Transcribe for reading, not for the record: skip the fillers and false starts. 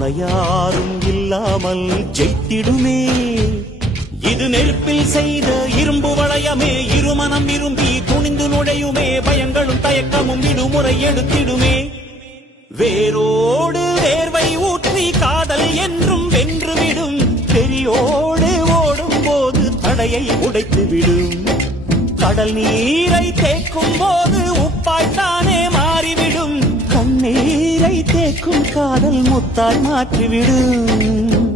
துணையாரும் இல்லாமல் ஜெயித்திடுமே. இது நெருப்பில் செய்த இரும்பு வளையமே, இருமனம் விரும்பி துணிந்து நுழையுமே, பயங்களும் தயக்கமும் விடுமுறை எடுத்திடுமே. வேரோடு வேர்வை ஊற்றி காதல் என்றும் வென்றுவிடும், பெரியோடு ஓடும் போது தடையை உடைத்து விடும். கடல் நீரை தேக்கும் போது உப்பாய்த்தானே மாறிவிடும், கண்ணீரை தேக்கும் காதல் முத்தாய் மாற்றிவிடும்.